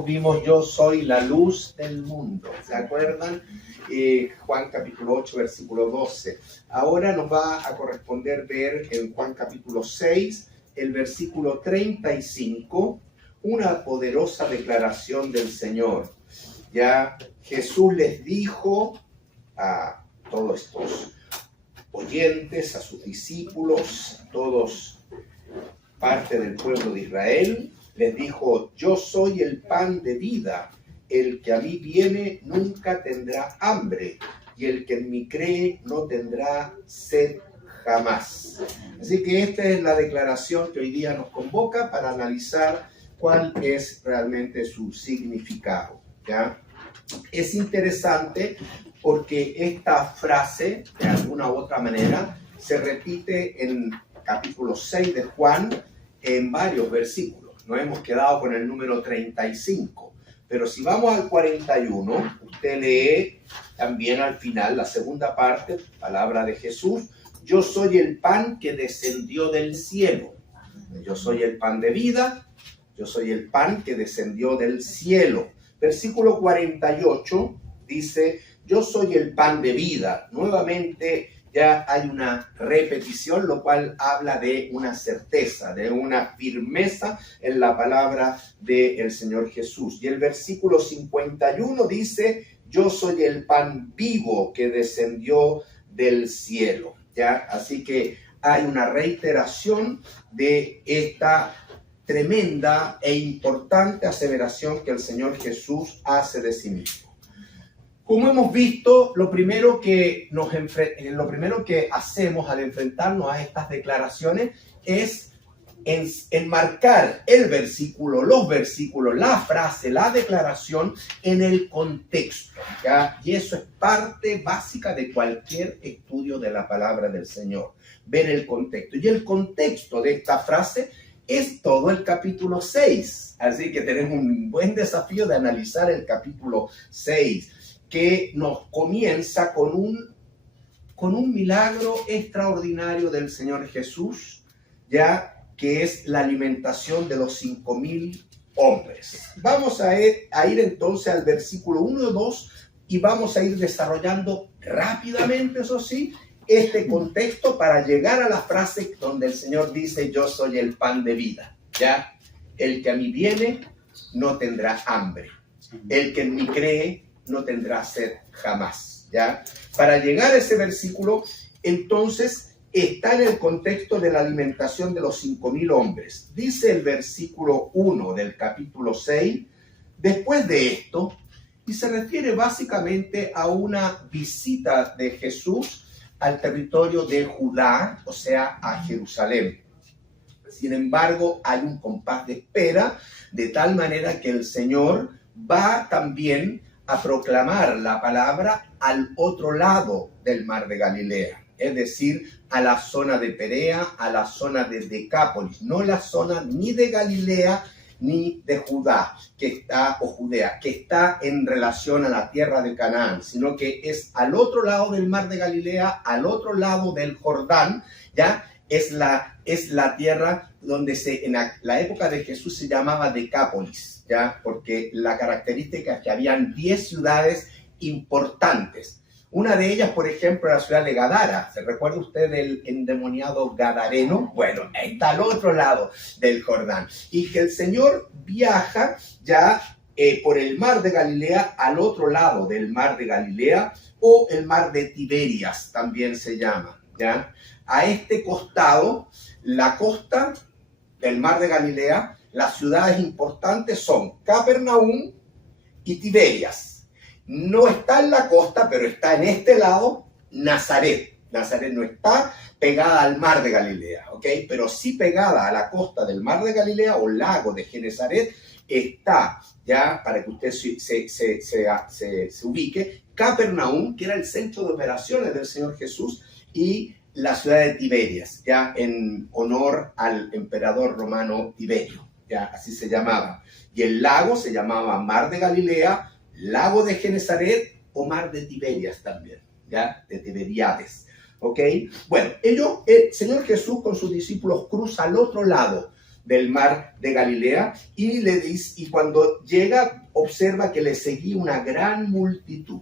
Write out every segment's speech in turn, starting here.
tiempo vimos yo soy la luz del mundo. ¿Se acuerdan? Juan capítulo 8, versículo 12. Ahora nos va a corresponder ver en Juan capítulo 6, el versículo 35, una poderosa declaración del Señor. Ya Jesús les dijo a todos estos oyentes, a sus discípulos, a todos parte del pueblo de Israel, les dijo: yo soy el pan de vida, el que a mí viene nunca tendrá hambre, y el que en mí cree no tendrá sed jamás. Así que esta es la declaración que hoy día nos convoca para analizar cuál es realmente su significado, ¿ya? Es interesante porque esta frase, de alguna u otra manera, se repite en capítulo 6 de Juan en varios versículos. Nos hemos quedado con el número 35. Pero si vamos al 41, usted lee también al final la segunda parte, palabra de Jesús: yo soy el pan que descendió del cielo. Yo soy el pan de vida, yo soy el pan que descendió del cielo. Versículo 48 dice: yo soy el pan de vida. Nuevamente ya hay una repetición, lo cual habla de una certeza, de una firmeza en la palabra del Señor Jesús. Y el versículo 51 dice: yo soy el pan vivo que descendió del cielo. ¿Ya? Así que hay una reiteración de esta tremenda e importante aseveración que el Señor Jesús hace de sí mismo. Como hemos visto, lo primero que hacemos al enfrentarnos a estas declaraciones es enmarcar el versículo, los versículos, la frase, la declaración en el contexto, ¿ya? Y eso es parte básica de cualquier estudio de la palabra del Señor, ver el contexto. Y el contexto de esta frase es todo el capítulo 6. Así que tenemos un buen desafío de analizar el capítulo 6. Que nos comienza con un milagro extraordinario del Señor Jesús, ya que es la alimentación de los 5,000 hombres. Vamos a ir entonces al versículo 1 y 2 y vamos a ir desarrollando rápidamente, eso sí, este contexto para llegar a la frase donde el Señor dice: yo soy el pan de vida, ¿ya? El que a mí viene no tendrá hambre. El que en mí cree no tendrá sed jamás, ¿ya? Para llegar a ese versículo, entonces, está en el contexto de la alimentación de los 5,000 hombres. Dice el versículo 1 del capítulo 6, después de esto, y se refiere básicamente a una visita de Jesús al territorio de Judá, o sea, a Jerusalén. Sin embargo, hay un compás de espera, de tal manera que el Señor va también a proclamar la palabra al otro lado del mar de Galilea, es decir, a la zona de Perea, a la zona de Decápolis, no la zona ni de Galilea ni de Judá, Judea, que está en relación a la tierra de Canaán, sino que es al otro lado del mar de Galilea, al otro lado del Jordán, ¿ya? Es la tierra donde en la época de Jesús se llamaba Decápolis, ¿ya? Porque la característica es que habían 10 ciudades importantes. Una de ellas, por ejemplo, la ciudad de Gadara. ¿Se recuerda usted del endemoniado gadareno? Bueno, está al otro lado del Jordán. Y que el Señor viaja ya por el mar de Galilea al otro lado del mar de Galilea, o el mar de Tiberias también se llama, ¿ya? A este costado, la costa del mar de Galilea, las ciudades importantes son Capernaum y Tiberias. No está en la costa, pero está en este lado Nazaret. Nazaret no está pegada al mar de Galilea, ¿ok? Pero sí pegada a la costa del mar de Galilea o lago de Genesaret está, ya para que usted se ubique, Capernaum, que era el centro de operaciones del Señor Jesús, y la ciudad de Tiberias, ya en honor al emperador romano Tiberio, ya así se llamaba. Y el lago se llamaba Mar de Galilea, Lago de Genesaret o Mar de Tiberias también, ya de Tiberiades, ¿ok? Bueno, el Señor Jesús con sus discípulos cruza al otro lado del mar de Galilea, y le dice, y cuando llega, observa que le seguía una gran multitud,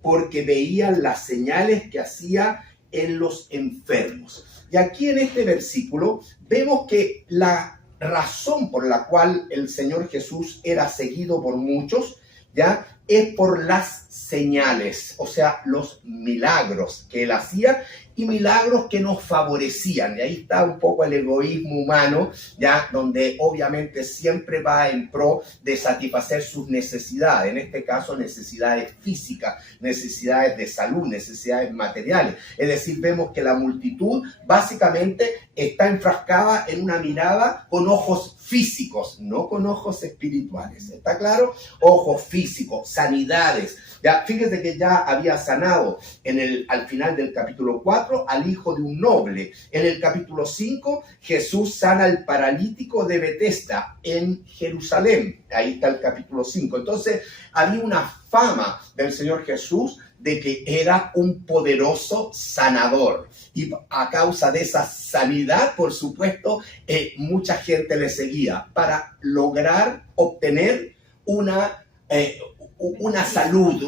porque veían las señales que hacía en los enfermos. Y aquí en este versículo vemos que la razón por la cual el Señor Jesús era seguido por muchos, ¿ya?, es por las señales, o sea, los milagros que él hacía y milagros que nos favorecían. Y ahí está un poco el egoísmo humano, ya, donde obviamente siempre va en pro de satisfacer sus necesidades, en este caso necesidades físicas, necesidades de salud, necesidades materiales. Es decir, vemos que la multitud básicamente está enfrascada en una mirada con ojos físicos, no con ojos espirituales. ¿Está claro? Ojos físicos, sanidades. Ya, fíjese que ya había sanado al final del capítulo 4 al hijo de un noble. En el capítulo 5, Jesús sana al paralítico de Betesda en Jerusalén. Ahí está el capítulo 5. Entonces, había una fama del Señor Jesús de que era un poderoso sanador. Y a causa de esa sanidad, por supuesto, mucha gente le seguía para lograr obtener una salud,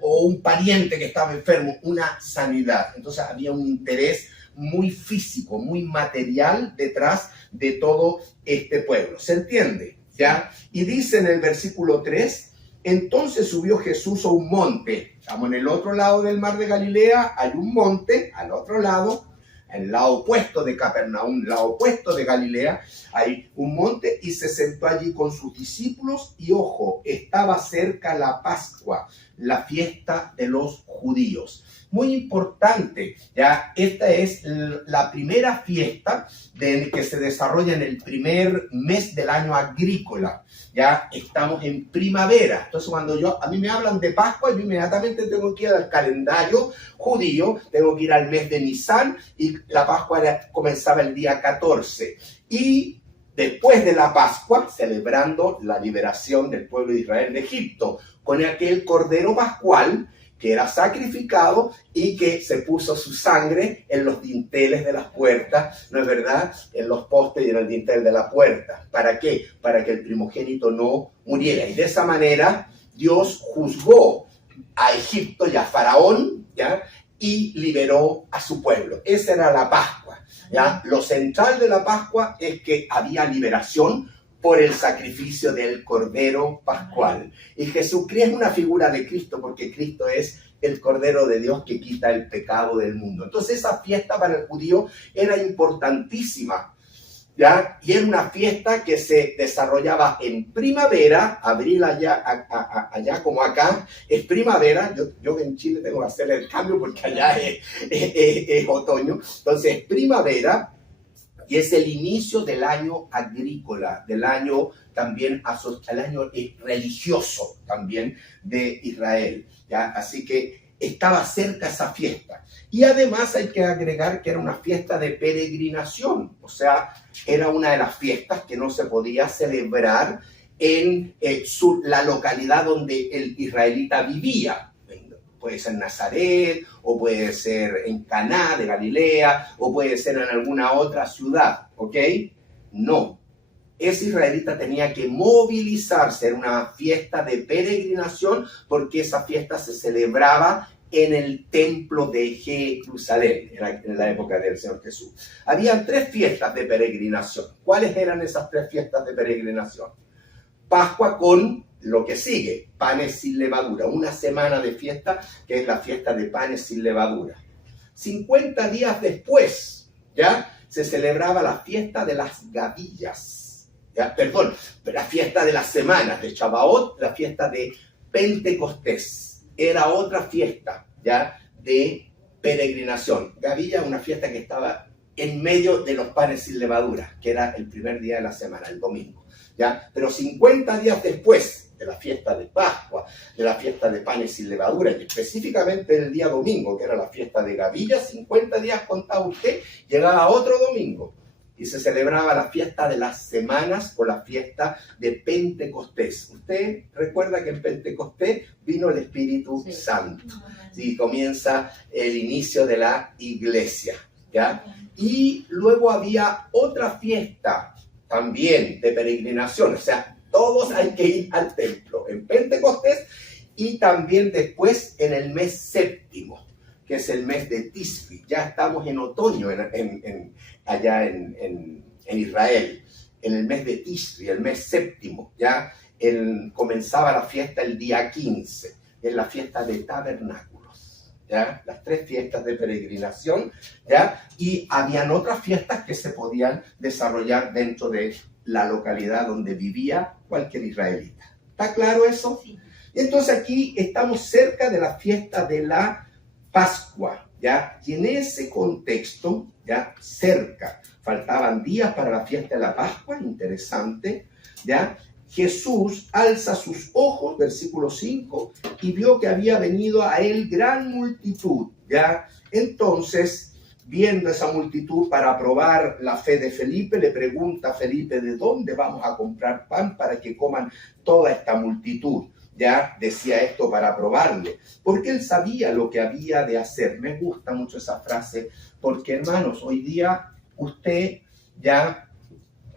o un pariente que estaba enfermo, una sanidad. Entonces había un interés muy físico, muy material detrás de todo este pueblo. ¿Se entiende? ¿Ya? Y dice en el versículo 3, entonces subió Jesús a un monte. Estamos en el otro lado del mar de Galilea, hay un monte al otro lado, el lado opuesto de Capernaum, el lado opuesto de Galilea, hay un monte, y se sentó allí con sus discípulos, y ojo, estaba cerca la Pascua, la fiesta de los judíos. Muy importante, ya, esta es la primera fiesta que se desarrolla en el primer mes del año agrícola. Ya estamos en primavera. Entonces, cuando a mí me hablan de Pascua, yo inmediatamente tengo que ir al calendario judío, tengo que ir al mes de Nisan, y la Pascua comenzaba el día 14. Y después de la Pascua, celebrando la liberación del pueblo de Israel de Egipto, con aquel cordero pascual que era sacrificado y que se puso su sangre en los dinteles de las puertas, ¿no es verdad?, en los postes y en el dintel de la puerta. ¿Para qué? Para que el primogénito no muriera. Y de esa manera Dios juzgó a Egipto y a Faraón, ¿ya?, y liberó a su pueblo. Esa era la Pascua, ¿ya? Lo central de la Pascua es que había liberación por el sacrificio del Cordero Pascual. Y Jesucristo es una figura de Cristo, porque Cristo es el Cordero de Dios que quita el pecado del mundo. Entonces esa fiesta para el judío era importantísima, ¿ya? Y era una fiesta que se desarrollaba en primavera, abril allá como acá, es primavera. Yo en Chile tengo que hacer el cambio porque allá es otoño. Entonces es primavera, y es el inicio del año agrícola, del año también, el año religioso también de Israel, ¿ya? Así que estaba cerca esa fiesta. Y además hay que agregar que era una fiesta de peregrinación, o sea, era una de las fiestas que no se podía celebrar en la localidad donde el israelita vivía. Puede ser Nazaret, o puede ser en Caná de Galilea, o puede ser en alguna otra ciudad, ¿ok? No. Ese israelita tenía que movilizarse, era una fiesta de peregrinación, porque esa fiesta se celebraba en el templo de Jerusalén, en la época del Señor Jesús. Había 3 fiestas de peregrinación. ¿Cuáles eran esas 3 fiestas de peregrinación? Pascua con lo que sigue, panes sin levadura, una semana de fiesta que es la fiesta de panes sin levadura. 50 días después, ya, se celebraba la fiesta de las gavillas, ya, perdón, la fiesta de las semanas de Shavuot, la fiesta de Pentecostés, era otra fiesta, ya, de peregrinación. Gavilla, una fiesta que estaba en medio de los panes sin levadura, que era el primer día de la semana, el domingo, ya, pero 50 días después de la fiesta de Pascua, de la fiesta de panes sin levadura, y específicamente el día domingo, que era la fiesta de Gavilla, 50 días contaba usted, llegaba otro domingo, y se celebraba la fiesta de las semanas, o la fiesta de Pentecostés. Usted recuerda que en Pentecostés vino el Espíritu Santo, y comienza el inicio de la iglesia. ¿ya? Y luego había otra fiesta también de peregrinación, o sea, todos hay que ir al templo en Pentecostés y también después en el mes séptimo, que es el mes de Tisri. Ya estamos en otoño allá en Israel, en el mes de Tisri, el mes séptimo, ya comenzaba la fiesta el día 15, es la fiesta de tabernáculos, ¿ya? Las 3 fiestas de peregrinación, ¿ya? Y habían otras fiestas que se podían desarrollar dentro de la localidad donde vivía cualquier israelita. ¿Está claro eso? Sí. Entonces aquí estamos cerca de la fiesta de la Pascua, ¿ya? Y en ese contexto, ya cerca, faltaban días para la fiesta de la Pascua, interesante, ¿ya? Jesús alza sus ojos, versículo 5, y vio que había venido a él gran multitud, ¿ya? Entonces, viendo esa multitud para probar la fe de Felipe, le pregunta a Felipe, ¿de dónde vamos a comprar pan para que coman toda esta multitud? Ya decía esto para probarle, porque él sabía lo que había de hacer. Me gusta mucho esa frase, porque hermanos, hoy día usted ya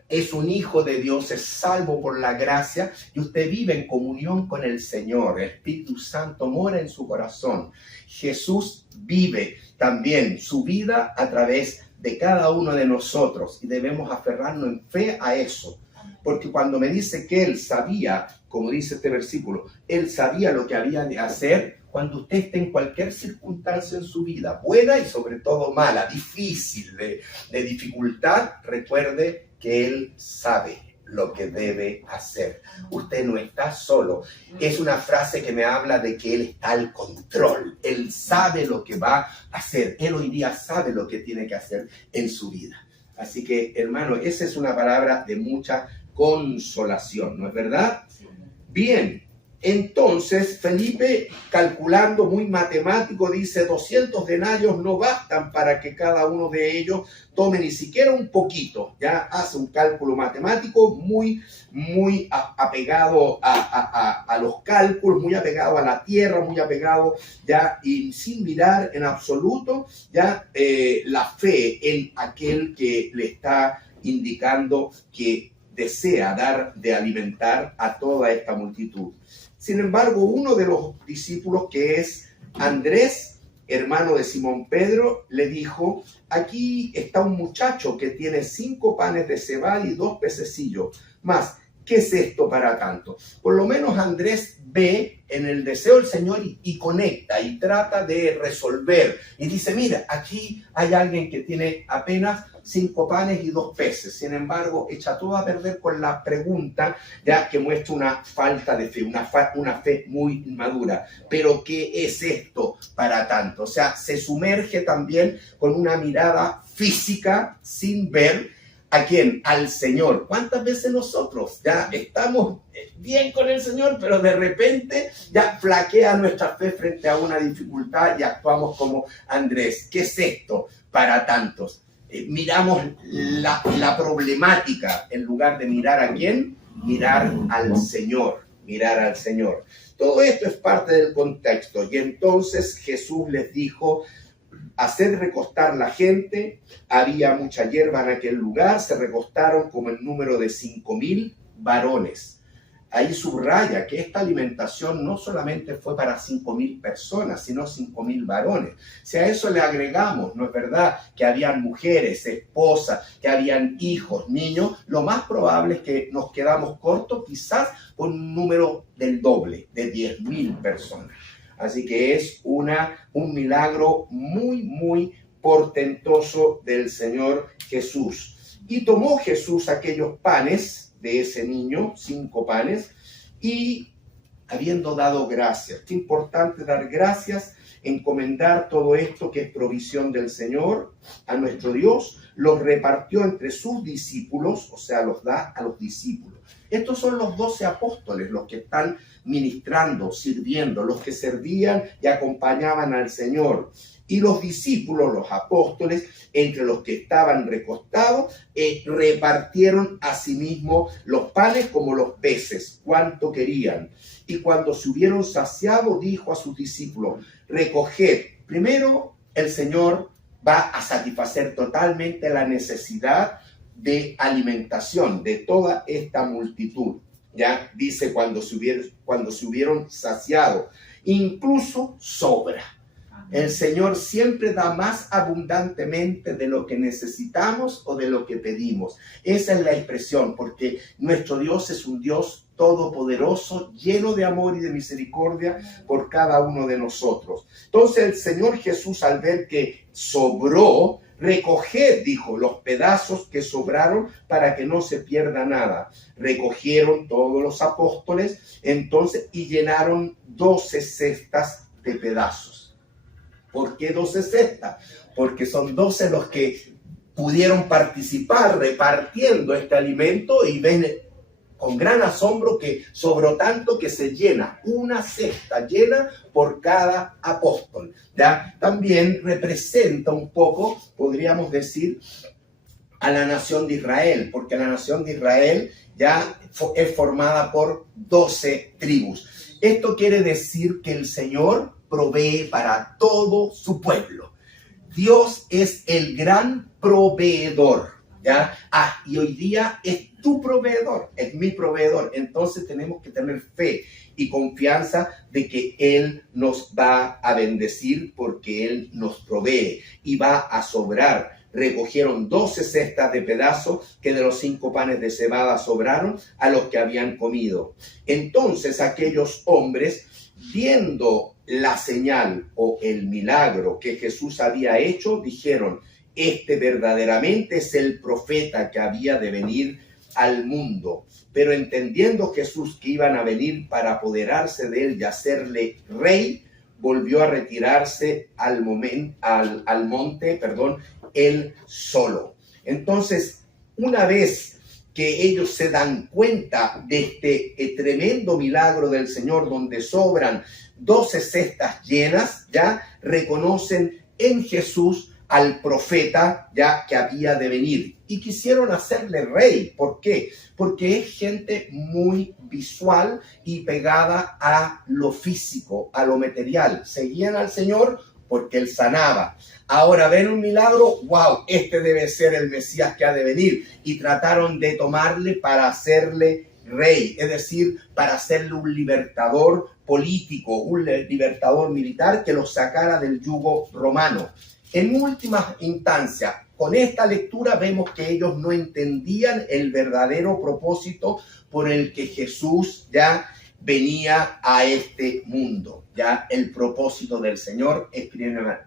es un hijo de Dios, es salvo por la gracia y usted vive en comunión con el Señor. El Espíritu Santo mora en su corazón. Jesús vive también su vida a través de cada uno de nosotros y debemos aferrarnos en fe a eso. Porque cuando me dice que él sabía, como dice este versículo, él sabía lo que había de hacer, cuando usted esté en cualquier circunstancia en su vida, buena y sobre todo mala, difícil, de dificultad, recuerde que él sabe lo que debe hacer. Usted no está solo. Es una frase que me habla de que él está al control. Él sabe lo que va a hacer. Él hoy día sabe lo que tiene que hacer en su vida. Así que, hermano, esa es una palabra de mucha consolación, ¿no es verdad? Bien, entonces Felipe, calculando muy matemático, dice 200 denarios no bastan para que cada uno de ellos tome ni siquiera un poquito. Ya hace un cálculo matemático muy apegado a los cálculos, muy apegado a la tierra, muy apegado ya y sin mirar en absoluto ya la fe en aquel que le está indicando que desea dar de alimentar a toda esta multitud. Sin embargo, uno de los discípulos, que es Andrés, hermano de Simón Pedro, le dijo, aquí está un muchacho que tiene 5 panes de cebada y 2 pececillos más. ¿Qué es esto para tanto? Por lo menos Andrés ve en el deseo del Señor y conecta y trata de resolver. Y dice, mira, aquí hay alguien que tiene apenas 5 panes y 2 peces. Sin embargo, echa todo a perder con la pregunta, ya que muestra una falta de fe, una fe muy inmadura. Pero ¿qué es esto para tanto? O sea, se sumerge también con una mirada física sin ver. ¿A quién? Al Señor. ¿Cuántas veces nosotros ya estamos bien con el Señor, pero de repente ya flaquea nuestra fe frente a una dificultad y actuamos como Andrés? ¿Qué es esto para tantos? Miramos la problemática en lugar de mirar a quién, mirar al Señor, mirar al Señor. Todo esto es parte del contexto. Y entonces Jesús les dijo, hacer recostar la gente. Había mucha hierba en aquel lugar, se recostaron como el número de 5,000 varones. Ahí subraya que esta alimentación no solamente fue para 5,000 personas, sino 5,000 varones. Si a eso le agregamos, ¿no es verdad?, que habían mujeres, esposas, que habían hijos, niños, lo más probable es que nos quedamos cortos, quizás con un número del doble, de 10,000 personas. Así que es un milagro muy portentoso del Señor Jesús. Y tomó Jesús aquellos panes de ese niño, 5 panes, y habiendo dado gracias. Es importante dar gracias, encomendar todo esto que es provisión del Señor a nuestro Dios, los repartió entre sus discípulos, o sea, los da a los discípulos. Estos son los 12 apóstoles, los que están ministrando, sirviendo, los que servían y acompañaban al Señor. Y los discípulos, los apóstoles, entre los que estaban recostados, repartieron a sí mismos los panes como los peces, cuanto querían. Y cuando se hubieron saciado, dijo a sus discípulos, recoged. Primero, el Señor va a satisfacer totalmente la necesidad de alimentación de toda esta multitud. Ya dice cuando se hubieron saciado, incluso sobra. El Señor siempre da más abundantemente de lo que necesitamos o de lo que pedimos. Esa es la expresión, porque nuestro Dios es un Dios todopoderoso, lleno de amor y de misericordia por cada uno de nosotros. Entonces el Señor Jesús, al ver que sobró, recoged, dijo, los pedazos que sobraron para que no se pierda nada. Recogieron todos los apóstoles entonces y llenaron 12 cestas de pedazos. ¿Por qué 12 cestas? Porque son 12 los que pudieron participar repartiendo este alimento y ven con gran asombro que sobró tanto que se llena una cesta llena por cada apóstol. ¿Ya? También representa un poco, podríamos decir, a la nación de Israel, porque la nación de Israel ya es formada por 12 tribus. Esto quiere decir que el Señor provee para todo su pueblo. Dios es el gran proveedor, ¿ya? Y hoy día es tu proveedor, es mi proveedor. Entonces tenemos que tener fe y confianza de que Él nos va a bendecir porque Él nos provee y va a sobrar. Recogieron 12 cestas de pedazos que de los 5 panes de cebada sobraron a los que habían comido. Entonces aquellos hombres, viendo la señal o el milagro que Jesús había hecho, dijeron: este verdaderamente es el profeta que había de venir al mundo. Pero entendiendo Jesús que iban a venir para apoderarse de él y hacerle rey, volvió a retirarse al monte, él solo. Entonces, una vez que ellos se dan cuenta de este tremendo milagro del Señor, donde sobran 12 cestas llenas, ya reconocen en Jesús al profeta ya que había de venir y quisieron hacerle rey. ¿Por qué? Porque es gente muy visual y pegada a lo físico, a lo material. Seguían al Señor porque Él sanaba. Ahora ven un milagro, wow, este debe ser el Mesías que ha de venir. Y trataron de tomarle para hacerle rey, es decir, para hacerle un libertador político, un libertador militar que los sacara del yugo romano. En última instancia, con esta lectura vemos que ellos no entendían el verdadero propósito por el que Jesús ya venía a este mundo. Ya el propósito del Señor es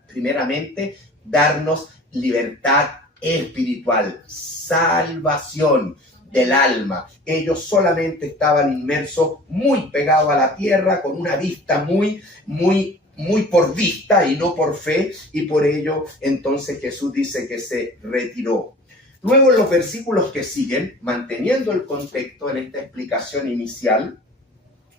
primeramente darnos libertad espiritual, salvación del alma. Ellos solamente estaban inmersos, muy pegados a la tierra, con una vista muy por vista y no por fe, y por ello entonces Jesús dice que se retiró. Luego en los versículos que siguen, manteniendo el contexto en esta explicación inicial,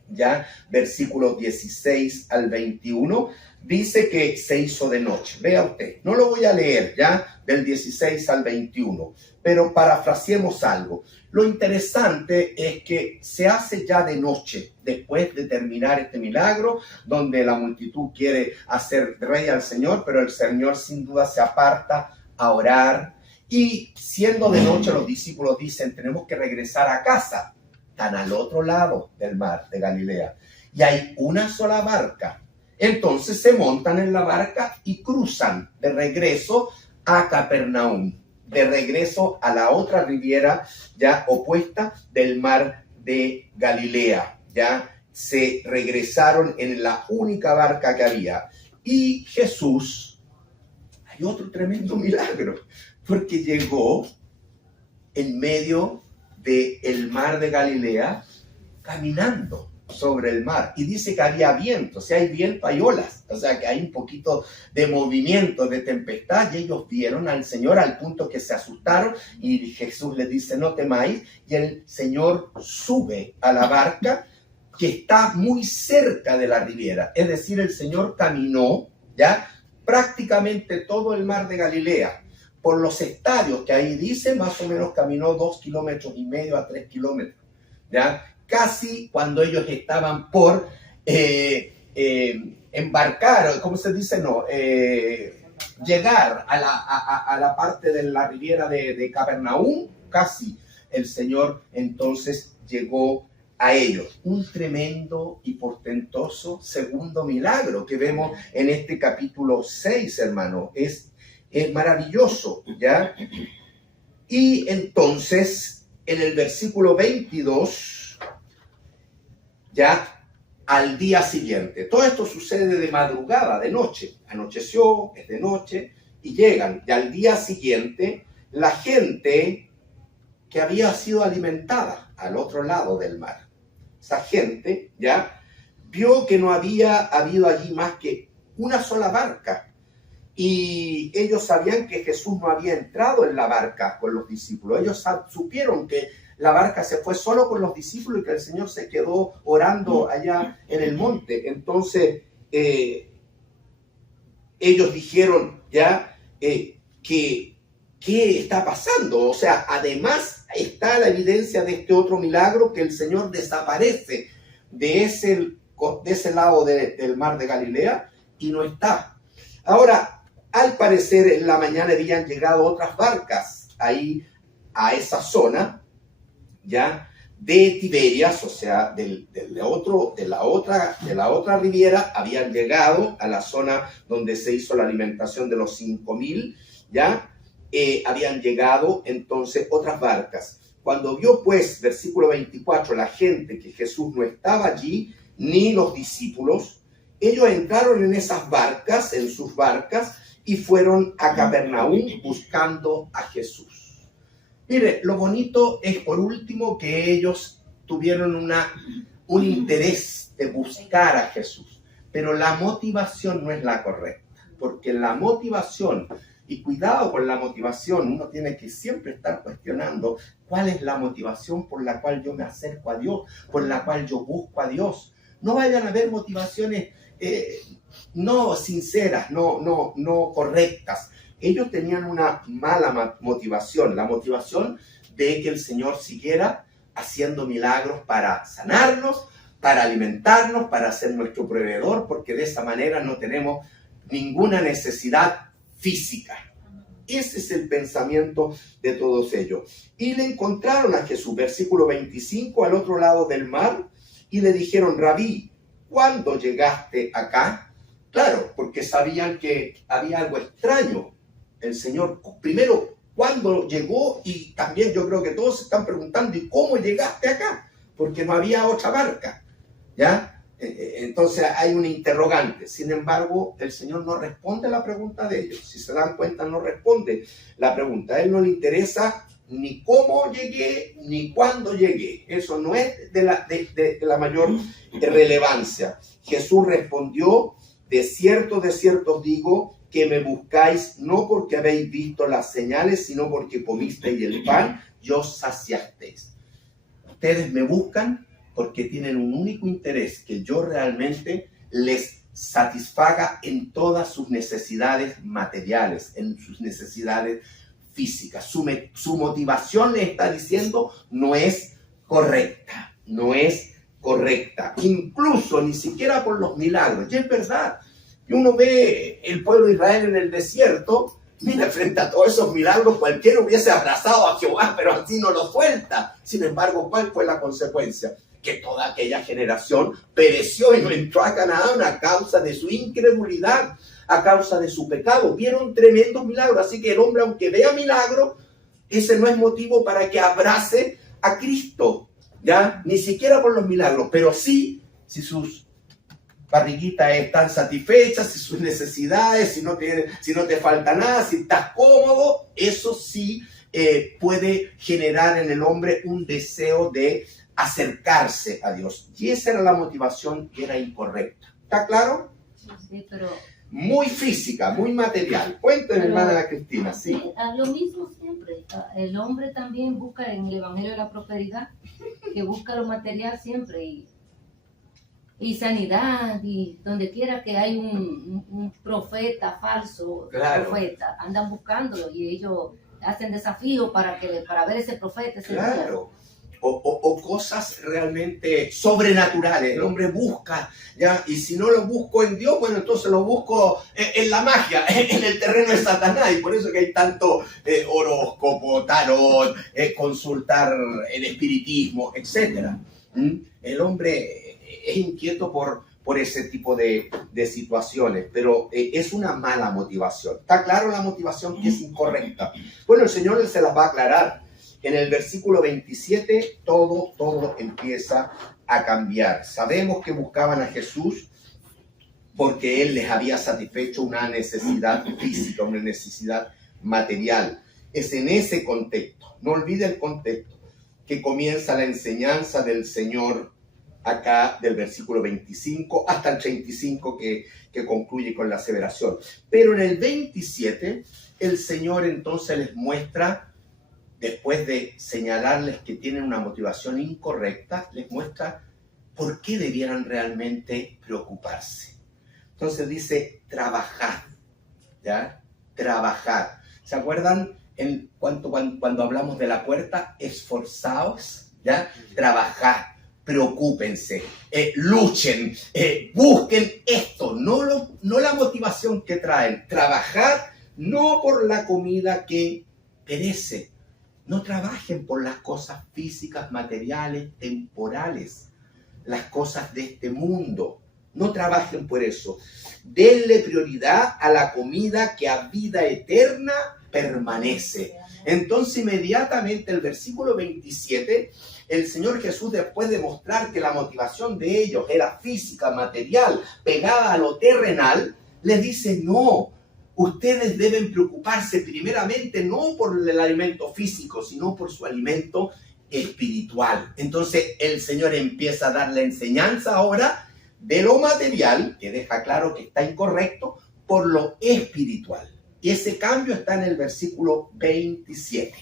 ya versículos 16 al 21, dice que se hizo de noche. Vea usted, no lo voy a leer ya del 16 al 21, pero parafraseemos algo. Lo interesante es que se hace ya de noche, después de terminar este milagro, donde la multitud quiere hacer rey al Señor, pero el Señor sin duda se aparta a orar. Y siendo de noche, los discípulos dicen: tenemos que regresar a casa. Están al otro lado del mar de Galilea y hay una sola barca. Entonces se montan en la barca y cruzan de regreso a Capernaum, de regreso a la otra riviera ya opuesta del mar de Galilea. Ya se regresaron en la única barca que había. Y Jesús, hay otro tremendo milagro, porque llegó en medio del mar de Galilea caminando sobre el mar, y dice que había viento. Si hay viento hay olas, o sea que hay un poquito de movimiento, de tempestad, y ellos vieron al Señor al punto que se asustaron, y Jesús les dice: no temáis, y el Señor sube a la barca que está muy cerca de la riviera, es decir, el Señor caminó ya prácticamente todo el mar de Galilea. Por los estadios que ahí dice, más o menos caminó 2,5 kilómetros a 3 kilómetros, ¿ya? Casi cuando ellos estaban por embarcar, ¿cómo se dice? llegar a la parte de la riviera de Capernaum, casi el Señor entonces llegó a ellos. Un tremendo y portentoso segundo milagro que vemos en este capítulo 6, hermano. Es maravilloso, ¿ya? Y entonces, en el versículo 22, ya al día siguiente. Todo esto sucede de madrugada, de noche. Anocheció, es de noche, y llegan. Y al día siguiente, la gente que había sido alimentada al otro lado del mar, esa gente ya vio que no había habido allí más que una sola barca. Y ellos sabían que Jesús no había entrado en la barca con los discípulos. Ellos supieron que la barca se fue solo con los discípulos y que el Señor se quedó orando allá en el monte. Entonces, ellos dijeron ya que ¿qué está pasando? O sea, además está la evidencia de este otro milagro, que el Señor desaparece de ese lado del mar de Galilea y no está. Ahora, al parecer en la mañana habían llegado otras barcas ahí a esa zona, ya de Tiberias, o sea, de la otra riviera, habían llegado a la zona donde se hizo la alimentación de los 5,000, ya habían llegado entonces otras barcas. Cuando vio pues, versículo 24, la gente que Jesús no estaba allí, ni los discípulos, ellos entraron en esas barcas, en sus barcas, y fueron a Capernaum buscando a Jesús. Mire, lo bonito es, por último, que ellos tuvieron un interés de buscar a Jesús, pero la motivación no es la correcta, porque la motivación, y cuidado con la motivación, uno tiene que siempre estar cuestionando cuál es la motivación por la cual yo me acerco a Dios, por la cual yo busco a Dios. No vayan a haber motivaciones no sinceras, no correctas. Ellos tenían una mala motivación, la motivación de que el Señor siguiera haciendo milagros para sanarnos, para alimentarnos, para ser nuestro proveedor, porque de esa manera no tenemos ninguna necesidad física. Ese es el pensamiento de todos ellos. Y le encontraron a Jesús, versículo 25, al otro lado del mar, y le dijeron: Rabí, ¿cuándo llegaste acá? Claro, porque sabían que había algo extraño. El Señor, primero, ¿cuándo llegó? Y también yo creo que todos se están preguntando: ¿y cómo llegaste acá? Porque no había otra barca, ¿ya? Entonces hay un interrogante. Sin embargo, el Señor no responde a la pregunta de ellos. Si se dan cuenta, no responde la pregunta. A Él no le interesa ni cómo llegué, ni cuándo llegué. Eso no es de la mayor relevancia. Jesús respondió: de cierto os digo, que me buscáis no porque habéis visto las señales, sino porque comisteis el pan y os saciasteis. Ustedes me buscan porque tienen un único interés, que yo realmente les satisfaga en todas sus necesidades materiales, en sus necesidades físicas. Su motivación, le está diciendo, no es correcta, no es correcta, incluso ni siquiera por los milagros. Y es verdad, y uno ve el pueblo de Israel en el desierto, mira, frente a todos esos milagros, cualquiera hubiese abrazado a Jehová, pero así no lo suelta. Sin embargo, ¿cuál fue la consecuencia? Que toda aquella generación pereció y no entró a Canaán a causa de su incredulidad, a causa de su pecado. Vieron tremendos milagros, así que el hombre, aunque vea milagros, ese no es motivo para que abrace a Cristo, ¿ya? Ni siquiera por los milagros, pero sí, si sus barriguitas están satisfechas, si sus necesidades, si no te falta nada, si estás cómodo, eso sí puede generar en el hombre un deseo de acercarse a Dios. Y esa era la motivación que era incorrecta. ¿Está claro? Sí, pero... Muy física, muy material. Cuéntame, hermana Cristina. Sí. Lo mismo siempre. El hombre también busca en el Evangelio de la Prosperidad, que busca lo material siempre, y sanidad, y donde quiera que hay un profeta falso, claro, profeta, andan buscándolo y ellos hacen desafíos para ver ese profeta. Claro. o cosas realmente sobrenaturales. El hombre busca, ¿ya? Y si no lo busco en Dios, bueno, entonces lo busco en la magia, en el terreno de Satanás. Y por eso que hay tanto horóscopo, tarot, consultar el espiritismo, etc. El hombre es inquieto por ese tipo de situaciones, pero es una mala motivación. ¿Está claro la motivación que es incorrecta? Bueno, el Señor se las va a aclarar. En el versículo 27, todo empieza a cambiar. Sabemos que buscaban a Jesús porque Él les había satisfecho una necesidad física, una necesidad material. Es en ese contexto, no olvide el contexto, que comienza la enseñanza del Señor acá del versículo 25 hasta el 35 que concluye con la aseveración. Pero en el 27, el Señor entonces les muestra, después de señalarles que tienen una motivación incorrecta, les muestra por qué debieran realmente preocuparse. Entonces dice, trabajad, ¿ya? Trabajad. ¿Se acuerdan cuando hablamos de la puerta? Esforzaos, ¿ya? Trabajad, preocúpense, luchen, busquen esto, no la motivación que traen. Trabajad no por la comida que perece. No trabajen por las cosas físicas, materiales, temporales, las cosas de este mundo. No trabajen por eso. Denle prioridad a la comida que a vida eterna permanece. Entonces, inmediatamente el versículo 27, el Señor Jesús, después de mostrar que la motivación de ellos era física, material, pegada a lo terrenal, les dice, no. Ustedes deben preocuparse primeramente no por el alimento físico, sino por su alimento espiritual. Entonces el Señor empieza a dar la enseñanza ahora de lo material, que deja claro que está incorrecto, por lo espiritual. Y ese cambio está en el versículo 27.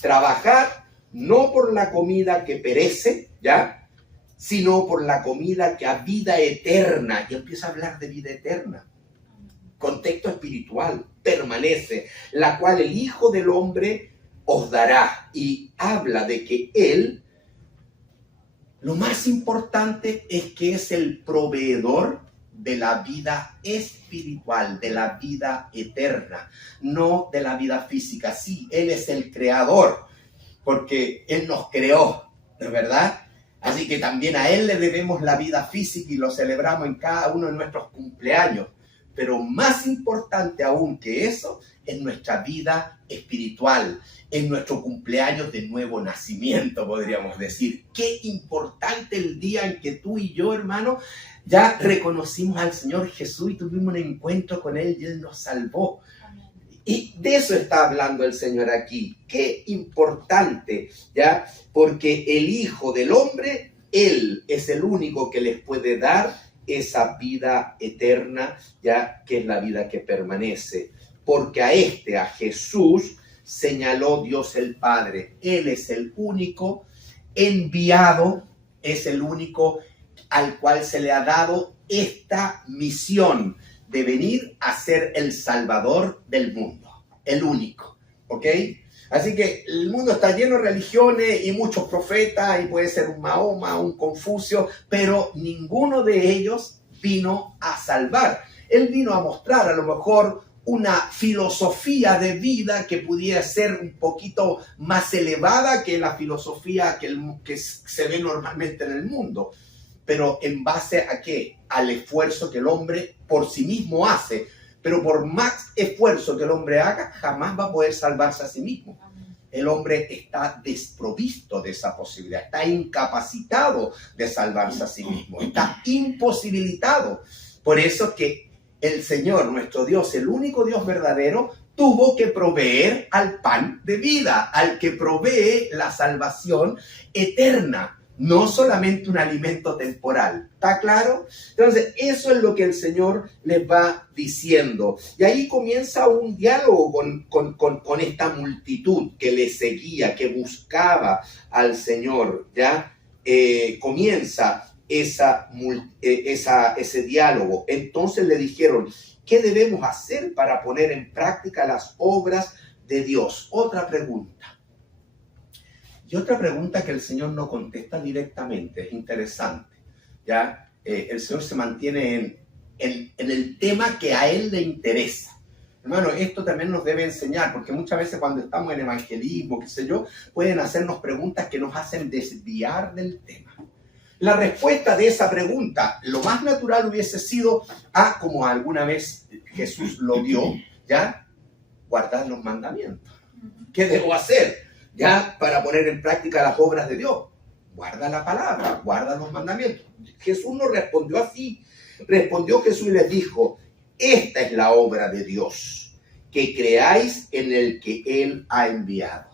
Trabajar no por la comida que perece, ¿ya? Sino por la comida que a vida eterna. Y empieza a hablar de vida eterna. Contexto espiritual, permanece, la cual el Hijo del Hombre os dará. Y habla de que Él, lo más importante es que es el proveedor de la vida espiritual, de la vida eterna, no de la vida física. Sí, Él es el creador, porque Él nos creó, ¿no es verdad? Así que también a Él le debemos la vida física y lo celebramos en cada uno de nuestros cumpleaños. Pero más importante aún que eso es nuestra vida espiritual, en nuestro cumpleaños de nuevo nacimiento, podríamos decir. Qué importante el día en que tú y yo, hermano, ya reconocimos al Señor Jesús y tuvimos un encuentro con Él y Él nos salvó. Y de eso está hablando el Señor aquí. Qué importante, ¿ya? Porque el Hijo del Hombre, Él es el único que les puede dar esa vida eterna, ya que es la vida que permanece. Porque a Jesús, señaló Dios el Padre. Él es el único enviado, es el único al cual se le ha dado esta misión de venir a ser el Salvador del mundo. El único, ¿ok? Así que el mundo está lleno de religiones y muchos profetas, y puede ser un Mahoma, un Confucio, pero ninguno de ellos vino a salvar. Él vino a mostrar a lo mejor una filosofía de vida que pudiera ser un poquito más elevada que la filosofía que se ve normalmente en el mundo. Pero ¿en base a qué? Al esfuerzo que el hombre por sí mismo hace. Pero por más esfuerzo que el hombre haga, jamás va a poder salvarse a sí mismo. El hombre está desprovisto de esa posibilidad, está incapacitado de salvarse a sí mismo, está imposibilitado. Por eso es que el Señor, nuestro Dios, el único Dios verdadero, tuvo que proveer al pan de vida, al que provee la salvación eterna. No solamente un alimento temporal. ¿Está claro? Entonces, eso es lo que el Señor les va diciendo. Y ahí comienza un diálogo con esta multitud que le seguía, que buscaba al Señor. ¿Ya? Comienza ese diálogo. Entonces le dijeron, ¿qué debemos hacer para poner en práctica las obras de Dios? Otra pregunta. Y otra pregunta que el Señor no contesta directamente, es interesante, ¿ya? El Señor se mantiene en el tema que a Él le interesa. Hermano, esto también nos debe enseñar, porque muchas veces cuando estamos en evangelismo, qué sé yo, pueden hacernos preguntas que nos hacen desviar del tema. La respuesta de esa pregunta, lo más natural hubiese sido, como alguna vez Jesús lo dio, ¿ya? Guardar los mandamientos. ¿Qué debo hacer, ya, para poner en práctica las obras de Dios? Guarda la palabra, guarda los mandamientos. Jesús no respondió así. Respondió Jesús y les dijo, esta es la obra de Dios, que creáis en el que Él ha enviado.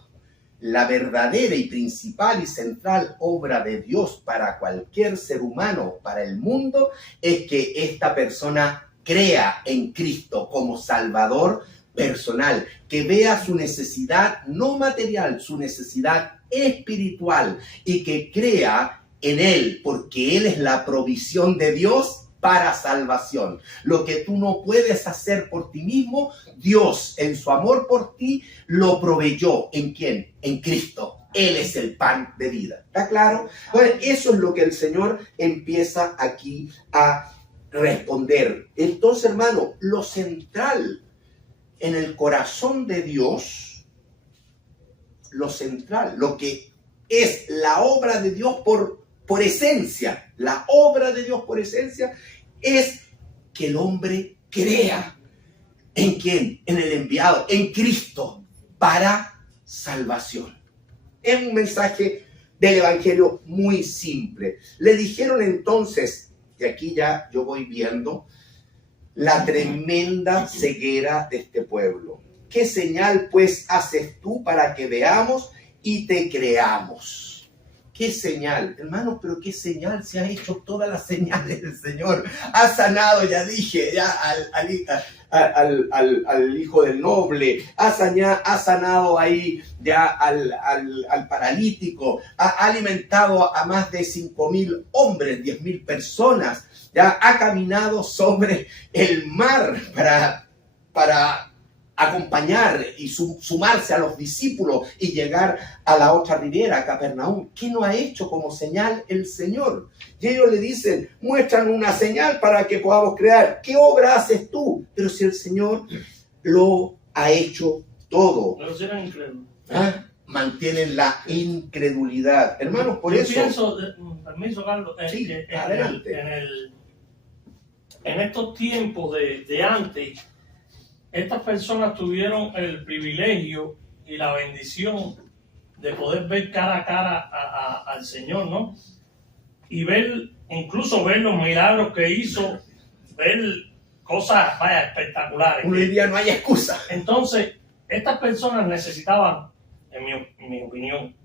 La verdadera y principal y central obra de Dios para cualquier ser humano, para el mundo, es que esta persona crea en Cristo como Salvador personal, que vea su necesidad no material, su necesidad espiritual y que crea en Él, porque Él es la provisión de Dios para salvación. Lo que tú no puedes hacer por ti mismo, Dios en su amor por ti lo proveyó. ¿En quién? En Cristo. Él es el pan de vida. ¿Está claro? Bueno, eso es lo que el Señor empieza aquí a responder. Entonces, hermano, lo central en el corazón de Dios, lo central, lo que es la obra de Dios por esencia, la obra de Dios por esencia es que el hombre crea. ¿En quién? En el enviado, en Cristo, para salvación. Es un mensaje del Evangelio muy simple. Le dijeron entonces, y aquí ya yo voy viendo la tremenda ceguera de este pueblo. ¿Qué señal pues haces tú para que veamos y te creamos? ¿Qué señal? Hermano, pero ¿qué señal? Se ha hecho todas las señales del Señor. Ha sanado, ya dije, ya al hijo del noble. Ha sanado ahí ya al paralítico. Ha alimentado a más de 5,000 hombres, 10,000 personas. Ya ha caminado sobre el mar para acompañar y sumarse a los discípulos y llegar a la otra ribera, a Capernaum. ¿Qué no ha hecho como señal el Señor? Y ellos le dicen, muéstranos una señal para que podamos crear. ¿Qué obra haces tú? Pero si el Señor lo ha hecho todo. Pero si eran incrédulos. Mantienen la incredulidad. Hermanos, por eso... Yo pienso, permiso Carlos, sí, adelante. En estos tiempos de antes, estas personas tuvieron el privilegio y la bendición de poder ver cara a cara al Señor, ¿no? Y incluso ver los milagros que hizo, ver cosas, espectaculares. Uno diría, no hay excusa. Entonces, estas personas necesitaban, en mi opinión,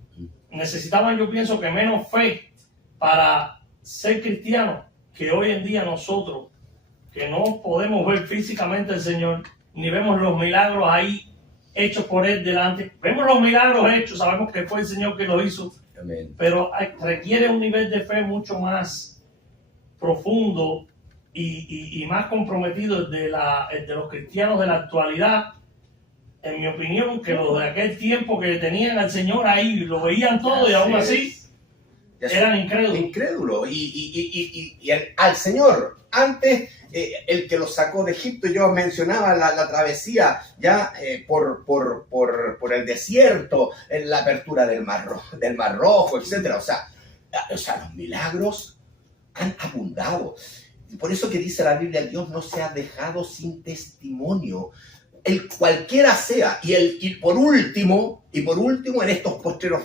yo pienso que menos fe para ser cristianos que hoy en día nosotros, que no podemos ver físicamente al Señor, ni vemos los milagros ahí hechos por Él delante. Vemos los milagros hechos, sabemos que fue el Señor que lo hizo. Amén. Pero requiere un nivel de fe mucho más profundo y más comprometido de los cristianos de la actualidad, en mi opinión, que los de aquel tiempo que tenían al Señor ahí, lo veían todo y aún así eran incrédulos. Incrédulos. Y al Señor, antes, el que los sacó de Egipto, yo mencionaba la travesía ya por el desierto, en la apertura del Mar Rojo, etc. O sea, los milagros han abundado. Y por eso que dice la Biblia, Dios no se ha dejado sin testimonio. Cualquiera sea. Y por último, en estos postreros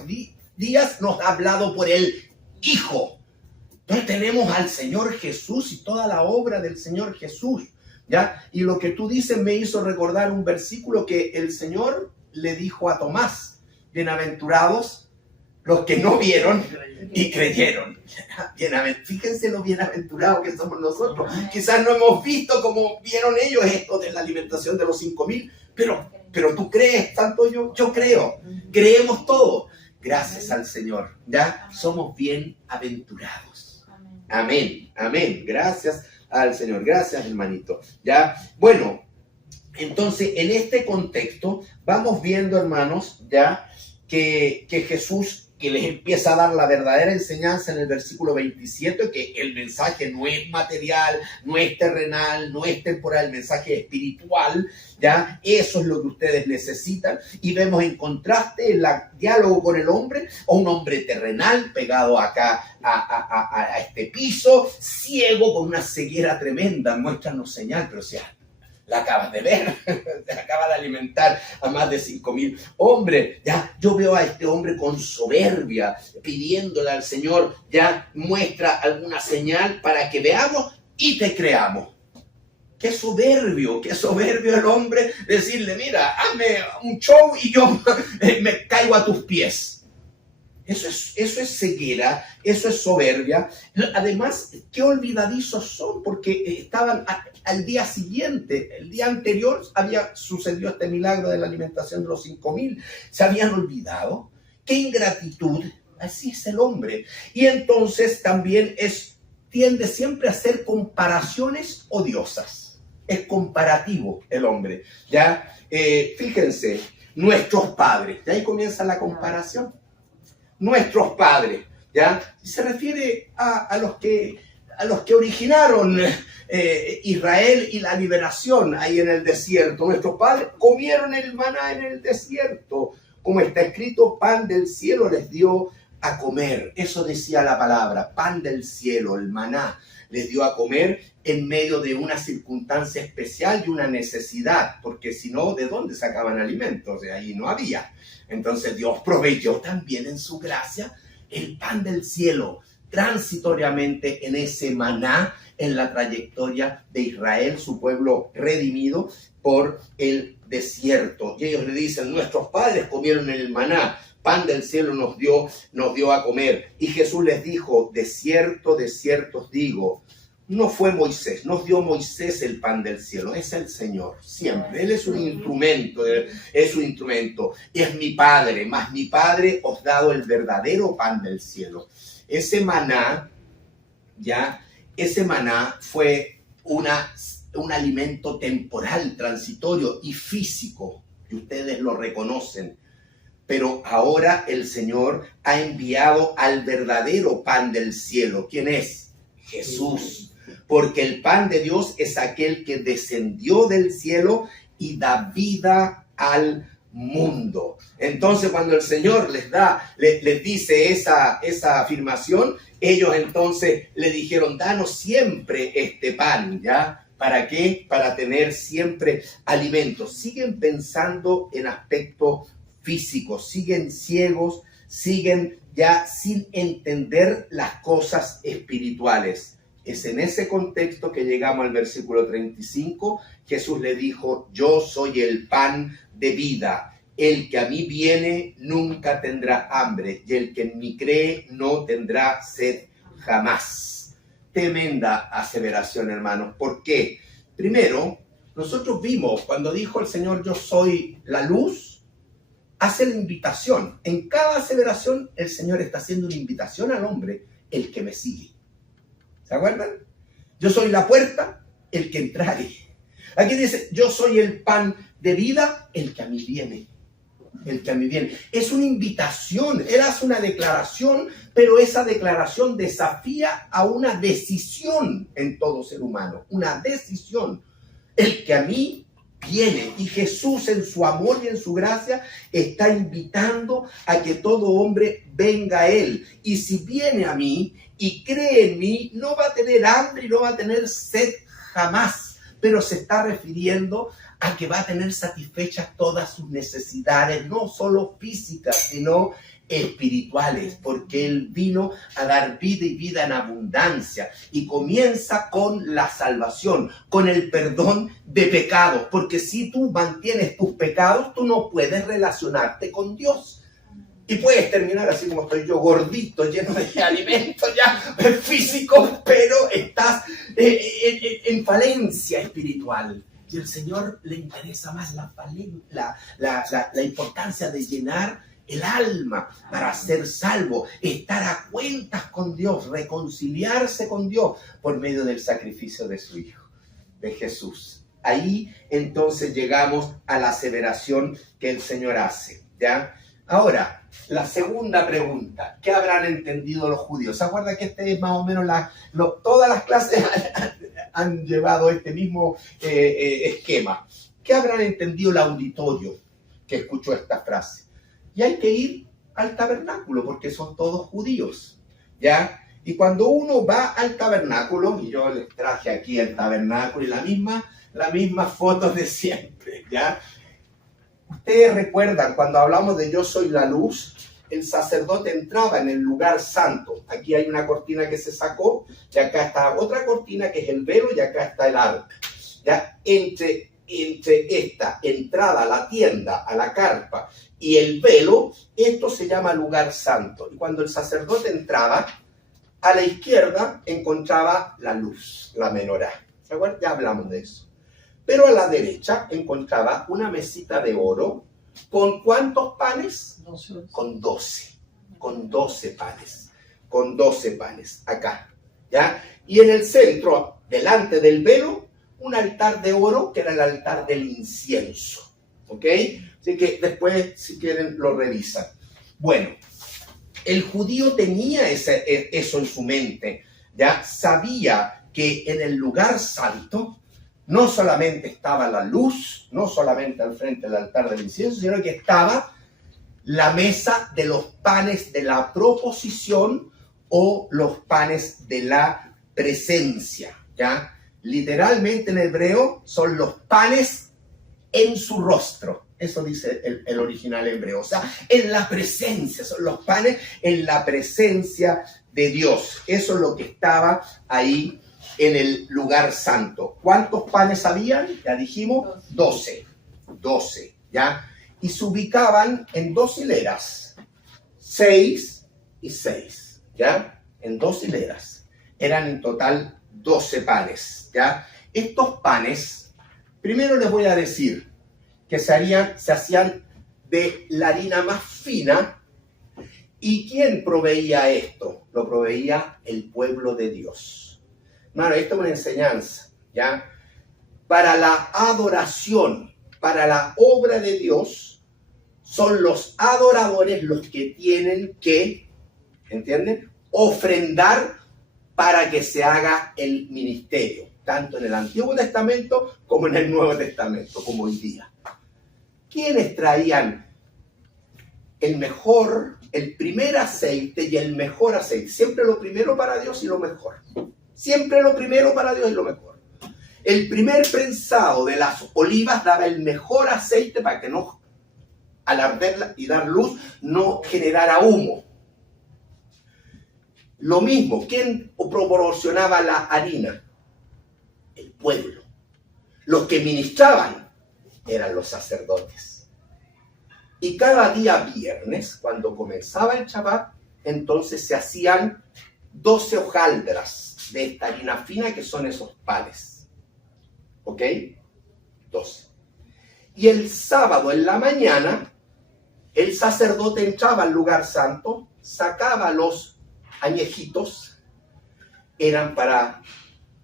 días nos ha hablado por el Hijo. Entonces tenemos al Señor Jesús y toda la obra del Señor Jesús, ¿ya? Y lo que tú dices me hizo recordar un versículo que el Señor le dijo a Tomás: bienaventurados los que no vieron y creyeron. Fíjense lo bienaventurados que somos nosotros. Quizás no hemos visto como vieron ellos esto de la alimentación de los 5,000, pero tú crees, tanto yo creo. Creemos todos. Gracias al Señor, ¿ya? Somos bienaventurados. Amén, amén. Gracias al Señor. Gracias, hermanito. ¿Ya? Bueno, entonces, en este contexto, vamos viendo, hermanos, ya que Jesús que les empieza a dar la verdadera enseñanza en el versículo 27, que el mensaje no es material, no es terrenal, no es temporal, el mensaje es espiritual, ¿ya? Eso es lo que ustedes necesitan. Y vemos en contraste el diálogo con el hombre, o un hombre terrenal pegado acá a este piso, ciego, con una ceguera tremenda. Muéstranos señal, pero o sea, la acabas de ver, acaba de alimentar a más de 5,000 hombres. Ya, yo veo a este hombre con soberbia, pidiéndole al Señor, ya, muestra alguna señal para que veamos y te creamos. Qué soberbio el hombre, decirle, mira, hazme un show y yo me caigo a tus pies. Eso es ceguera, eso es soberbia. Además, qué olvidadizos son, porque estaban al día siguiente, el día anterior había sucedido este milagro de la alimentación de los 5,000. Se habían olvidado. Qué ingratitud. Así es el hombre. Y entonces también tiende siempre a hacer comparaciones odiosas. Es comparativo el hombre. ¿Ya? Fíjense, nuestros padres. Y ahí comienza la comparación. Nuestros padres, ¿ya? Y se refiere a los que originaron Israel y la liberación ahí en el desierto. Nuestros padres comieron el maná en el desierto. Como está escrito, pan del cielo les dio a comer. Eso decía la palabra, pan del cielo, el maná, les dio a comer en medio de una circunstancia especial y una necesidad, porque si no, ¿de dónde sacaban alimentos? De ahí no había. Entonces Dios proveyó también en su gracia el pan del cielo, transitoriamente en ese maná, en la trayectoria de Israel, su pueblo redimido por el desierto. Y ellos le dicen, nuestros padres comieron el maná, pan del cielo nos dio a comer. Y Jesús les dijo, de cierto os digo, no fue Moisés, nos dio Moisés el pan del cielo, es el Señor, siempre. Él es un instrumento, es mi Padre, mas mi Padre os ha dado el verdadero pan del cielo. Ese maná fue un alimento temporal, transitorio y físico, y ustedes lo reconocen. Pero ahora el Señor ha enviado al verdadero pan del cielo. ¿Quién es? Jesús. Porque el pan de Dios es aquel que descendió del cielo y da vida al mundo. Entonces, cuando el Señor les dice esa afirmación, ellos entonces le dijeron, danos siempre este pan, ¿ya? ¿Para qué? Para tener siempre alimento. Siguen pensando en aspectos físicos, siguen ciegos, siguen ya sin entender las cosas espirituales. Es en ese contexto que llegamos al versículo 35. Jesús le dijo, yo soy el pan de vida. El que a mí viene nunca tendrá hambre, y el que en mí cree no tendrá sed jamás. Tremenda aseveración, hermanos. ¿Por qué? Primero, nosotros vimos cuando dijo el Señor, yo soy la luz, hace la invitación. En cada aseveración el Señor está haciendo una invitación al hombre, el que me sigue. ¿Se acuerdan? Yo soy la puerta, el que entrare. Aquí dice, yo soy el pan de vida, el que a mí viene. El que a mí viene. Es una invitación, él hace una declaración, pero esa declaración desafía a una decisión en todo ser humano. Una decisión. El que a mí viene. Y Jesús en su amor y en su gracia está invitando a que todo hombre venga a él. Y si viene a mí y cree en mí, no va a tener hambre y no va a tener sed jamás. Pero se está refiriendo a que va a tener satisfechas todas sus necesidades, no solo físicas, sino espirituales, porque Él vino a dar vida y vida en abundancia. Y comienza con la salvación, con el perdón de pecados, porque si tú mantienes tus pecados, tú no puedes relacionarte con Dios. Y puedes terminar así como estoy yo, gordito, lleno de alimentos ya físicos, pero estás en falencia espiritual. Y al Señor le interesa más la importancia de llenar el alma para ser salvo, estar a cuentas con Dios, reconciliarse con Dios por medio del sacrificio de su Hijo, de Jesús. Ahí entonces llegamos a la aseveración que el Señor hace, ¿ya? Ahora, la segunda pregunta, ¿qué habrán entendido los judíos? ¿Se acuerdan que este es más o menos todas las clases han llevado este mismo esquema? ¿Qué habrán entendido el auditorio que escuchó esta frase? Y hay que ir al tabernáculo porque son todos judíos, ¿ya? Y cuando uno va al tabernáculo, y yo les traje aquí el tabernáculo y la misma foto de siempre, ¿ya? Ustedes recuerdan, cuando hablamos de yo soy la luz, el sacerdote entraba en el lugar santo. Aquí hay una cortina que se sacó, y acá está otra cortina que es el velo, y acá está el arca. ¿Ya? Entre esta entrada a la tienda, a la carpa, y el velo, esto se llama lugar santo. Y cuando el sacerdote entraba, a la izquierda encontraba la luz, la menorá. ¿Se acuerdan? Ya hablamos de eso. Pero a la derecha encontraba una mesita de oro. ¿Con cuántos panes? 12. Con 12. Con 12 panes. Con 12 panes. Acá. ¿Ya? Y en el centro, delante del velo, un altar de oro que era el altar del incienso. ¿Ok? Así que después, si quieren, lo revisan. Bueno, el judío tenía eso en su mente. ¿Ya? Sabía que en el lugar santo no solamente estaba la luz, no solamente al frente del altar del incienso, sino que estaba la mesa de los panes de la proposición o los panes de la presencia, ¿ya? Literalmente en hebreo son los panes en su rostro. Eso dice el original hebreo. O sea, en la presencia, son los panes en la presencia de Dios. Eso es lo que estaba ahí en el lugar santo. ¿Cuántos panes habían? Ya dijimos, 12. 12, ¿ya? Y se ubicaban en 2 hileras, 6 y 6, ¿ya? En 2 hileras. Eran en total 12 panes, ¿ya? Estos panes, primero les voy a decir que se hacían de la harina más fina. ¿Y quién proveía esto? Lo proveía el pueblo de Dios. Bueno, esto es una enseñanza, ¿ya? Para la adoración, para la obra de Dios, son los adoradores los que tienen que, ¿entienden?, ofrendar para que se haga el ministerio, tanto en el Antiguo Testamento como en el Nuevo Testamento, como hoy día. ¿Quiénes traían el primer aceite y el mejor aceite? Siempre lo primero para Dios y lo mejor. Siempre lo primero para Dios y lo mejor. El primer prensado de las olivas daba el mejor aceite para que no, al arder y dar luz, no generara humo. Lo mismo, ¿quién proporcionaba la harina? El pueblo. Los que ministraban eran los sacerdotes. Y cada día viernes, cuando comenzaba el Shabbat, entonces se hacían 12 hojaldras de esta harina fina que son esos panes. ¿Ok? 12. Y el sábado en la mañana, el sacerdote entraba al lugar santo, sacaba los añejitos, eran para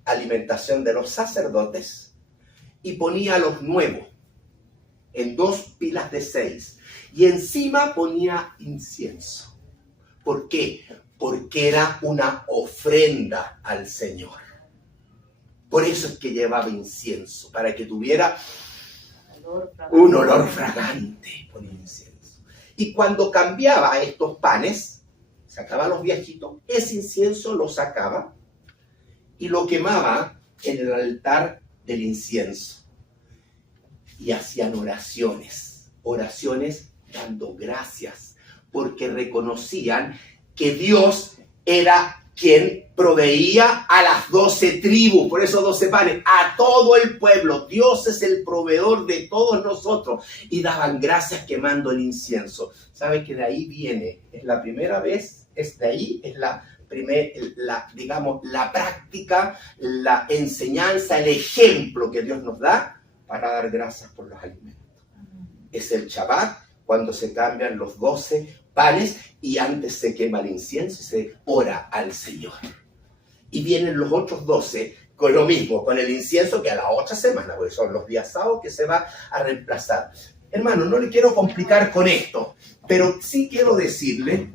alimentación de los sacerdotes, y ponía los nuevos en 2 pilas de 6. Y encima ponía incienso. ¿Por qué? Porque era una ofrenda al Señor. Por eso es que llevaba incienso, para que tuviera un olor fragante por incienso. Y cuando cambiaba estos panes, sacaba los viejitos, ese incienso lo sacaba y lo quemaba en el altar del incienso. Y hacían oraciones dando gracias, porque reconocían que Dios era quien proveía a las 12 tribus, por eso 12 panes, a todo el pueblo. Dios es el proveedor de todos nosotros. Y daban gracias quemando el incienso. ¿Sabe que de ahí viene? Es la primera vez, digamos, la práctica, la enseñanza, el ejemplo que Dios nos da para dar gracias por los alimentos. Es el Shabbat, cuando se cambian los 12 panes y antes se quema el incienso y se ora al Señor. Y vienen los otros 12 con lo mismo, con el incienso, que a la otra semana, porque son los días sábados que se va a reemplazar. hermano, no le quiero complicar con esto, pero sí quiero decirle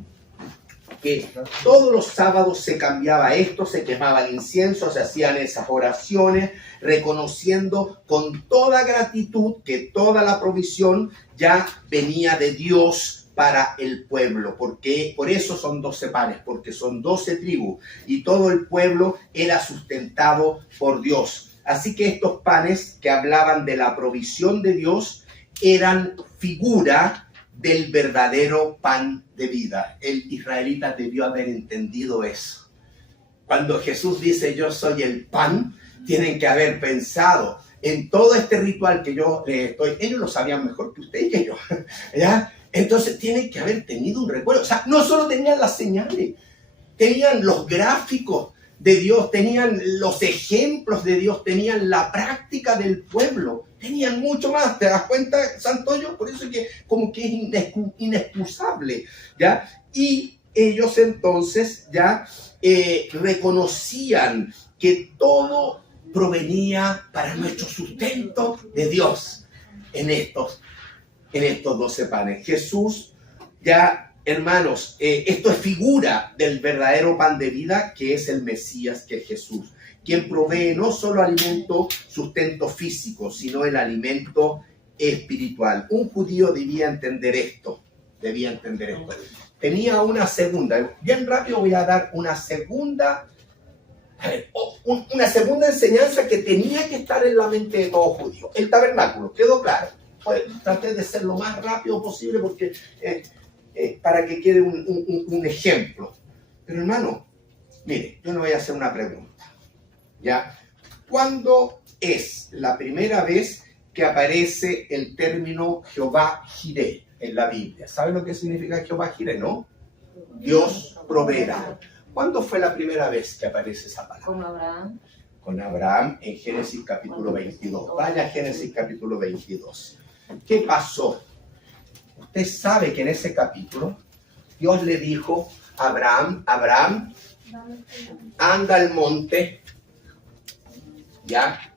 que todos los sábados se cambiaba esto, se quemaba el incienso, se hacían esas oraciones, reconociendo con toda gratitud que toda la provisión ya venía de Dios para el pueblo, porque por eso son 12 panes, porque son 12 tribus y todo el pueblo era sustentado por Dios. Así que estos panes que hablaban de la provisión de Dios eran figura del verdadero pan de vida. El israelita debió haber entendido eso. Cuando Jesús dice yo soy el pan, tienen que haber pensado en todo este ritual que yo estoy. Ellos lo sabían mejor que usted y que yo, ¿ya? Entonces tienen que haber tenido un recuerdo. O sea, no solo tenían las señales, tenían los gráficos de Dios, tenían los ejemplos de Dios, tenían la práctica del pueblo, tenían mucho más. ¿Te das cuenta, Santoyo? Por eso es que como que es inexcusable, ¿ya? Y ellos entonces ya reconocían que todo provenía para nuestro sustento de Dios en estos 12 panes. Jesús ya... Hermanos, esto es figura del verdadero pan de vida que es el Mesías, que es Jesús, quien provee no solo alimento, sustento físico, sino el alimento espiritual. Un judío debía entender esto, Tenía una segunda, bien rápido voy a dar una segunda enseñanza que tenía que estar en la mente de todo judío. El tabernáculo, quedó claro. Pues, traté de ser lo más rápido posible porque... para que quede un ejemplo. Pero hermano, mire, yo le voy a hacer una pregunta, ¿ya? ¿Cuándo es la primera vez que aparece el término Jehová Jireh en la Biblia? ¿Sabe lo que significa Jehová Jireh, no? Dios proveerá. ¿Cuándo fue la primera vez que aparece esa palabra? Con Abraham. Con Abraham en Génesis capítulo 22. Vaya a Génesis capítulo 22. ¿Qué pasó? Usted sabe que en ese capítulo Dios le dijo a Abraham, Abraham, anda al monte, ya,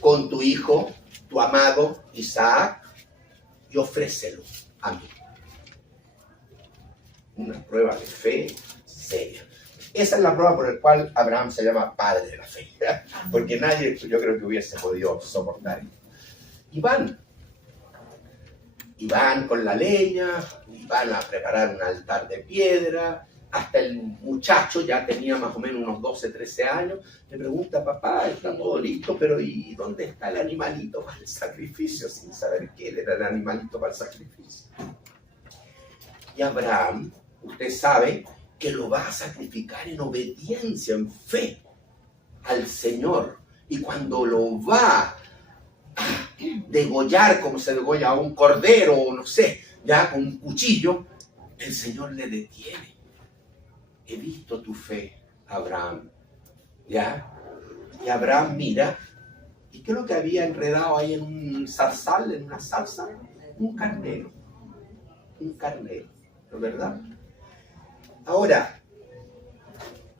con tu hijo, tu amado Isaac, y ofrécelo a mí. Una prueba de fe seria. Esa es la prueba por la cual Abraham se llama padre de la fe, ¿ya? Porque nadie, yo creo que hubiese podido soportar esto. Y van con la leña, y van a preparar un altar de piedra. Hasta el muchacho ya tenía más o menos unos 12, 13 años. Le pregunta, papá, está todo listo, pero ¿y dónde está el animalito para el sacrificio? Sin saber que él era el animalito para el sacrificio. Y Abraham, usted sabe que lo va a sacrificar en obediencia, en fe al Señor. Y cuando lo va degollar como se degolla a un cordero o no sé, ya con un cuchillo, el Señor le detiene. He visto tu fe, Abraham, ya. Y Abraham mira, ¿y qué es lo que había enredado ahí en un zarzal, en una salsa? Un carnero, ¿no es verdad? Ahora,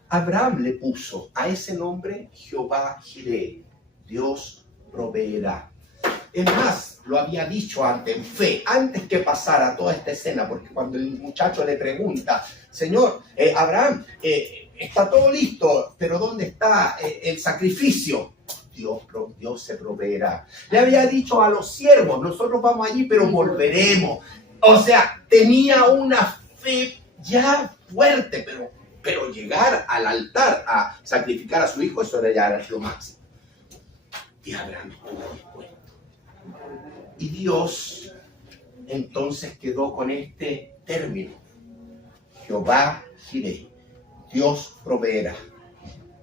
Abraham le puso a ese nombre Jehová Jireh, Dios proveerá. Es más, lo había dicho antes, en fe, antes que pasara toda esta escena, porque cuando el muchacho le pregunta, Señor, Abraham, está todo listo, pero ¿dónde está el sacrificio? Dios se proveerá. Le había dicho a los siervos, nosotros vamos allí, pero volveremos. O sea, tenía una fe ya fuerte, pero llegar al altar a sacrificar a su hijo, eso ya era lo máximo. Y Abraham estuvo dispuesto. Y Dios entonces quedó con este término, Jehová Jireh, Dios proveerá.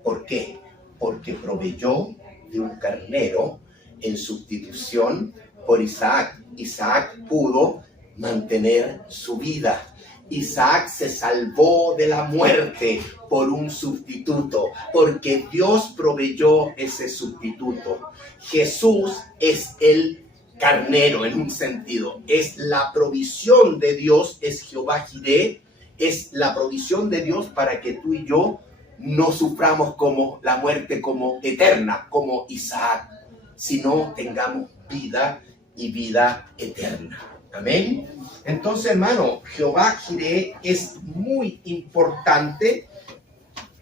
¿Por qué? Porque proveyó de un carnero en sustitución por Isaac. Isaac pudo mantener su vida. Isaac se salvó de la muerte por un sustituto, porque Dios proveyó ese sustituto. Jesús es el carnero en un sentido, es la provisión de Dios, es Jehová Jireh, es la provisión de Dios para que tú y yo no suframos como la muerte como eterna, como Isaac, sino tengamos vida y vida eterna. Amén. Entonces, hermano, Jehová Jireh es muy importante,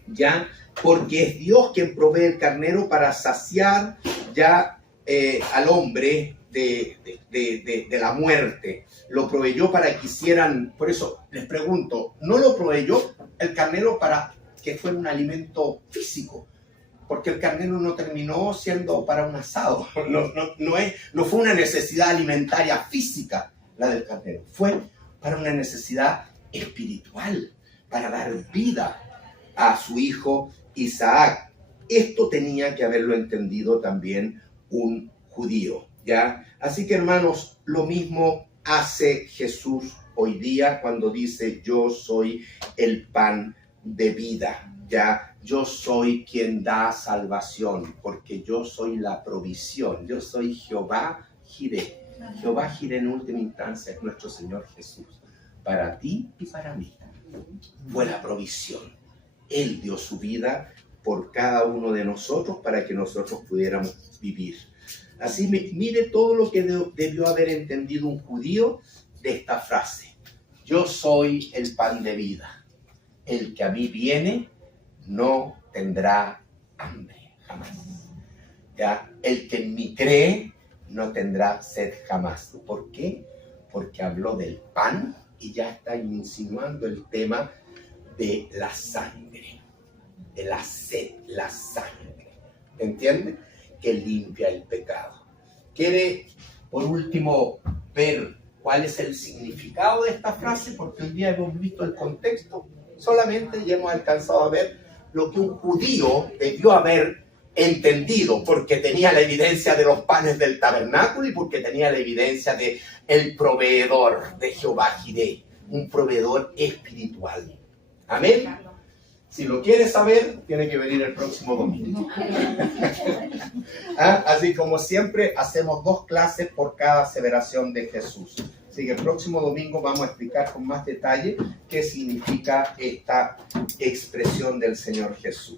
ya, porque es Dios quien provee el carnero para saciar ya al hombre de la muerte. Lo proveyó para que hicieran, por eso les pregunto, ¿no lo proveyó el carnero para que fuera un alimento físico? Porque el carnero no terminó siendo para un asado, no fue una necesidad alimentaria física la del carnero, fue para una necesidad espiritual, para dar vida a su hijo Isaac. Esto tenía que haberlo entendido también un judío, ¿ya? Así que, hermanos, lo mismo hace Jesús hoy día cuando dice: yo soy el pan de vida, ¿ya? Yo soy quien da salvación, porque yo soy la provisión, yo soy Jehová Jireh. Jehová Jireh en última instancia es nuestro Señor Jesús, para ti y para mí. Fue la provisión. Él dio su vida por cada uno de nosotros para que nosotros pudiéramos vivir. Así, mire todo lo que debió haber entendido un judío de esta frase: yo soy el pan de vida. El que a mí viene no tendrá hambre jamás. ¿Ya? El que en mí cree no tendrá sed jamás. ¿Por qué? Porque habló del pan y ya está insinuando el tema de la sangre, de la sed, la sangre. ¿Entiende? Que limpia el pecado. ¿Quiere, por último, ver cuál es el significado de esta frase? Porque hoy día hemos visto el contexto solamente y hemos alcanzado a ver lo que un judío debió haber entendido, porque tenía la evidencia de los panes del tabernáculo y porque tenía la evidencia de el proveedor de Jehová Jireh, un proveedor espiritual. Amén. Si lo quieres saber, tiene que venir el próximo domingo. Así como siempre, hacemos 2 clases por cada aseveración de Jesús. Así que el próximo domingo vamos a explicar con más detalle qué significa esta expresión del Señor Jesús.